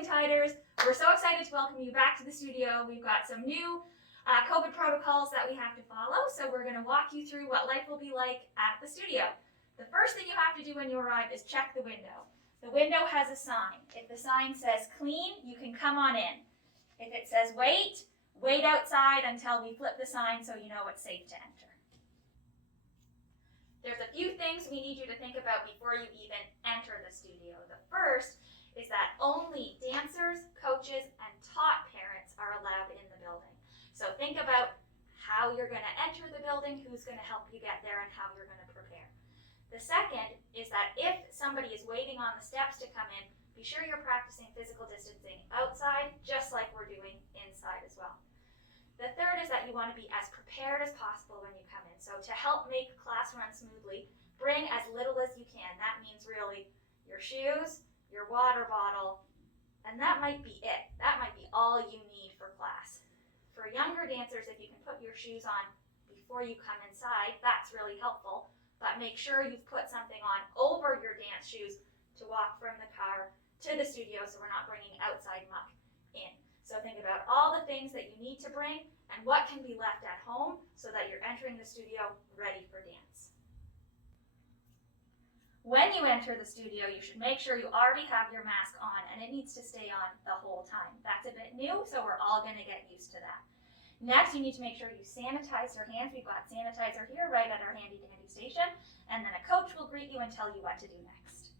Rising Tiders. We're so excited to welcome you back to the studio. We've got some new COVID protocols that we have to follow, so we're going to walk you through what life will be like at the studio. The first thing you have to do when you arrive is check the window. The window has a sign. If the sign says clean, you can come on in. If it says wait, wait outside until we flip the sign so you know it's safe to enter. There's a few things we need you to think about before you even enter the studio. The first is that only dancers, coaches, and taught parents are allowed in the building. So think about how you're going to enter the building, who's going to help you get there, and how you're going to prepare. The second is that if somebody is waiting on the steps to come in, be sure you're practicing physical distancing outside, just like we're doing inside as well. The third is that you want to be as prepared as possible when you come in. So to help make class run smoothly, bring as little as you can. That means really your shoes, your water bottle, and that might be it. That might be all you need for class. For younger dancers, if you can put your shoes on before you come inside, that's really helpful. But make sure you've put something on over your dance shoes to walk from the car to the studio so we're not bringing outside muck in. So think about all the things that you need to bring and what can be left at home so that you're entering the studio ready for dance. When you enter the studio, you should make sure you already have your mask on, and it needs to stay on the whole time. That's a bit new, so we're all going to get used to that. Next, you need to make sure you sanitize your hands. We've got sanitizer here right at our handy-dandy station, and then a coach will greet you and tell you what to do next.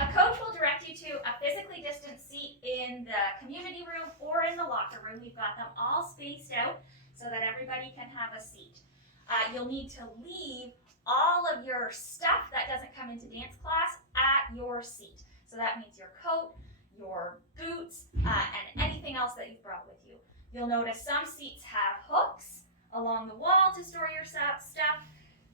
A coach will direct you to a physically distant seat in the community room or in the locker room. We've got them all spaced out so that everybody can have a seat. You'll need to leave all of your stuff that doesn't come into dance class at your seat. So that means your coat, your boots, and anything else that you've brought with you. You'll notice some seats have hooks along the wall to store your stuff.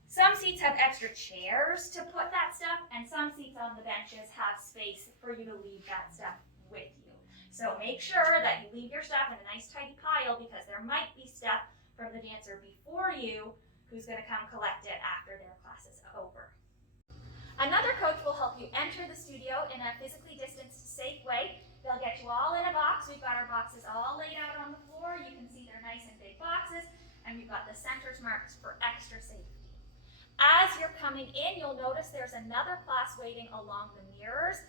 Some seats have extra chairs to put that stuff, and some seats on the benches have space for you to leave that stuff with you. So make sure that you leave your stuff in a nice tidy pile because there might be stuff from the dancer before you who's going to come collect it after their class is over. Another coach will help you enter the studio in a physically distanced, safe way. They'll get you all in a box. We've got our boxes all laid out on the floor. You can see they're nice and big boxes, and we've got the centers marked for extra safety. As you're coming in, you'll notice there's another class waiting along the mirrors,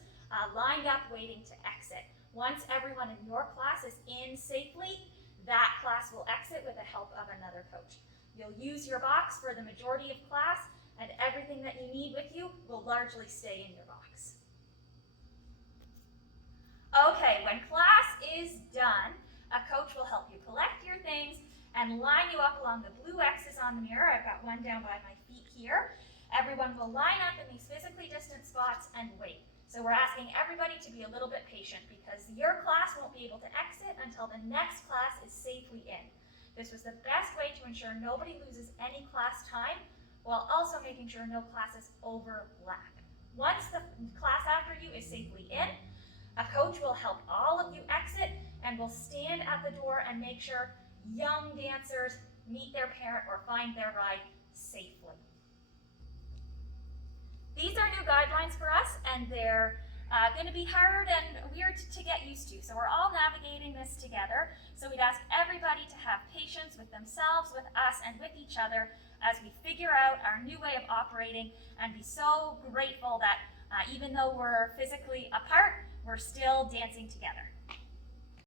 lined up waiting to exit. Once everyone in your class is in safely, that class will exit with the help of another coach. You'll use your box for the majority of class, and everything that you need with you will largely stay in your box. Okay, when class is done, a coach will help you collect your things and line you up along the blue X's on the mirror. I've got one down by my feet here. Everyone will line up in these physically distant spots and wait. So we're asking everybody to be a little bit patient because your class won't be able to exit until the next class is safely in. This was the best way to ensure nobody loses any class time while also making sure no classes overlap. Once the class after you is safely in, a coach will help all of you exit and will stand at the door and make sure young dancers meet their parent or find their ride safely. These are new guidelines for us, and they're going to be hard and weird to get used to. So we're all navigating this together. So we'd ask everybody to have patience with themselves, with us, and with each other as we figure out our new way of operating and be so grateful that even though we're physically apart, we're still dancing together.